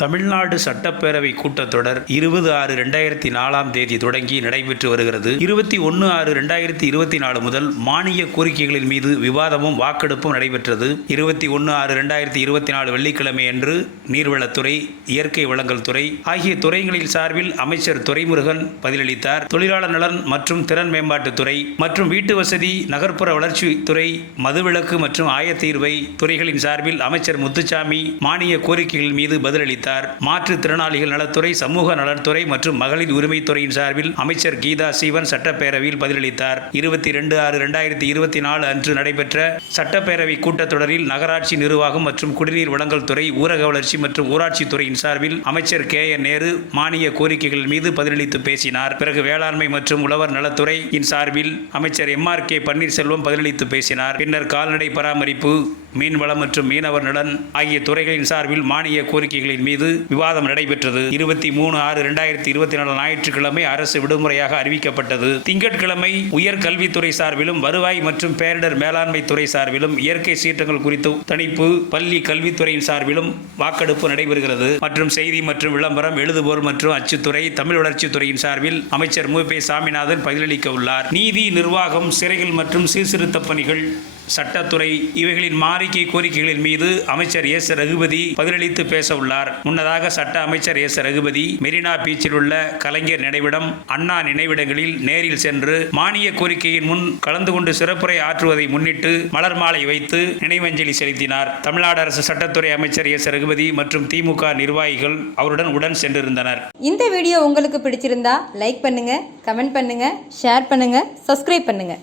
தமிழ்நாடு சட்டப்பேரவை கூட்டத்தொடர் இருபது ஆறு ரெண்டாயிரத்தி நாலாம் தேதி தொடங்கி நடைபெற்று வருகிறது. இருபத்தி ஒன்று ஆறு ரெண்டாயிரத்தி இருபத்தி நாலு முதல் மானிய கோரிக்கைகளின் மீது விவாதமும் வாக்கெடுப்பும் நடைபெற்றது. இருபத்தி ஒன்று ஆறு ரெண்டாயிரத்தி இருபத்தி நாலு வெள்ளிக்கிழமை அன்று நீர்வளத்துறை இயற்கை வளங்கள் துறை ஆகிய துறைகளில் சார்பில் அமைச்சர் துரைமுருகன் பதிலளித்தார். தொழிலாளர் நலன் மற்றும் திறன் மேம்பாட்டுத்துறை மற்றும் வீட்டு வசதி நகர்ப்புற வளர்ச்சித்துறை மதுவிலக்கு மற்றும் ஆயத்தீர்வை துறைகளின் சார்பில் அமைச்சர் முத்துச்சாமி மானிய கோரிக்கைகள் மீது பதிலளித்தார். மாற்றுத்திறனாளிகள் நலத்துறை சமூக நலத்துறை மற்றும் மகளிர் உரிமைத்துறையின் சார்பில் அமைச்சர் கீதா சீவன் சட்டப்பேரவையில் பதிலளித்தார். இருபத்தி ரெண்டு ஆறு ரெண்டாயிரத்தி இருபத்தி நாலு அன்று நடைபெற்ற சட்டப்பேரவை கூட்டத்தொடரில் நகராட்சி நிர்வாகம் மற்றும் குடிநீர் வழங்கல் துறை ஊரக வளர்ச்சி மற்றும் ஊராட்சித்துறையின் சார்பில் அமைச்சர் கே. என். நேரு மானிய கோரிக்கைகள் மீது பதிலளித்து பேசினார். பிறகு வேளாண்மை மற்றும் உழவர் நலத்துறையின் சார்பில் அமைச்சர் எம். ஆர். கே. பன்னீர்செல்வம் பதிலளித்து பேசினார். பின்னர் கால்நடை பராமரிப்பு மீன்வளம் மற்றும் மீனவர் நலன் ஆகிய துறைகளின் சார்பில் மானிய கோரிக்கைகளின் மீது விவாதம் நடைபெற்றது. இருபத்தி மூணு ஆறு இரண்டாயிரத்தி இருபத்தி நாலு ஞாயிற்றுக்கிழமை அரசு விடுமுறையாக அறிவிக்கப்பட்டது. திங்கட்கிழமை உயர்கல்வித்துறை சார்பிலும் வருவாய் மற்றும் பேரிடர் மேலாண்மை துறை சார்பிலும் இயற்கை சீற்றங்கள் குறித்து தணிப்பு பள்ளி கல்வித்துறையின் சார்பிலும் வாக்கெடுப்பு நடைபெறுகிறது. மற்றும் செய்தி மற்றும் விளம்பரம் எழுதுபோர் மற்றும் அச்சுத்துறை தமிழ் வளர்ச்சித்துறையின் சார்பில் அமைச்சர் மு. சாமிநாதன் பதிலளிக்க உள்ளார். நீதி நிர்வாகம் சிறைகள் மற்றும் சீர்திருத்த பணிகள் சட்டத்துறை இவைகளின் மாறிக்கை கோரிக்கைகளின் மீது அமைச்சர் எஸ் ரகுபதி பதிலளித்து பேச உள்ளார் முன்னதாக சட்ட அமைச்சர் எஸ் ரகுபதி மெரினா பீச்சில் உள்ள கலைஞர் நினைவிடம் அண்ணா நினைவிடங்களில் நேரில் சென்று மானிய கோரிக்கையின் முன் கலந்து கொண்டு சிறப்புரை ஆற்றுவதை முன்னிட்டு மலர் மாலை வைத்து நினைவஞ்சலி செலுத்தினார். தமிழ்நாடு அரசு சட்டத்துறை அமைச்சர் எஸ் ரகுபதி மற்றும் திமுக நிர்வாகிகள் அவருடன் உடன் சென்றிருந்தனர். இந்த வீடியோ உங்களுக்கு பிடிச்சிருந்தா லைக் பண்ணுங்க கமெண்ட் பண்ணுங்க ஷேர் பண்ணுங்க சப்ஸ்கிரைப் பண்ணுங்க.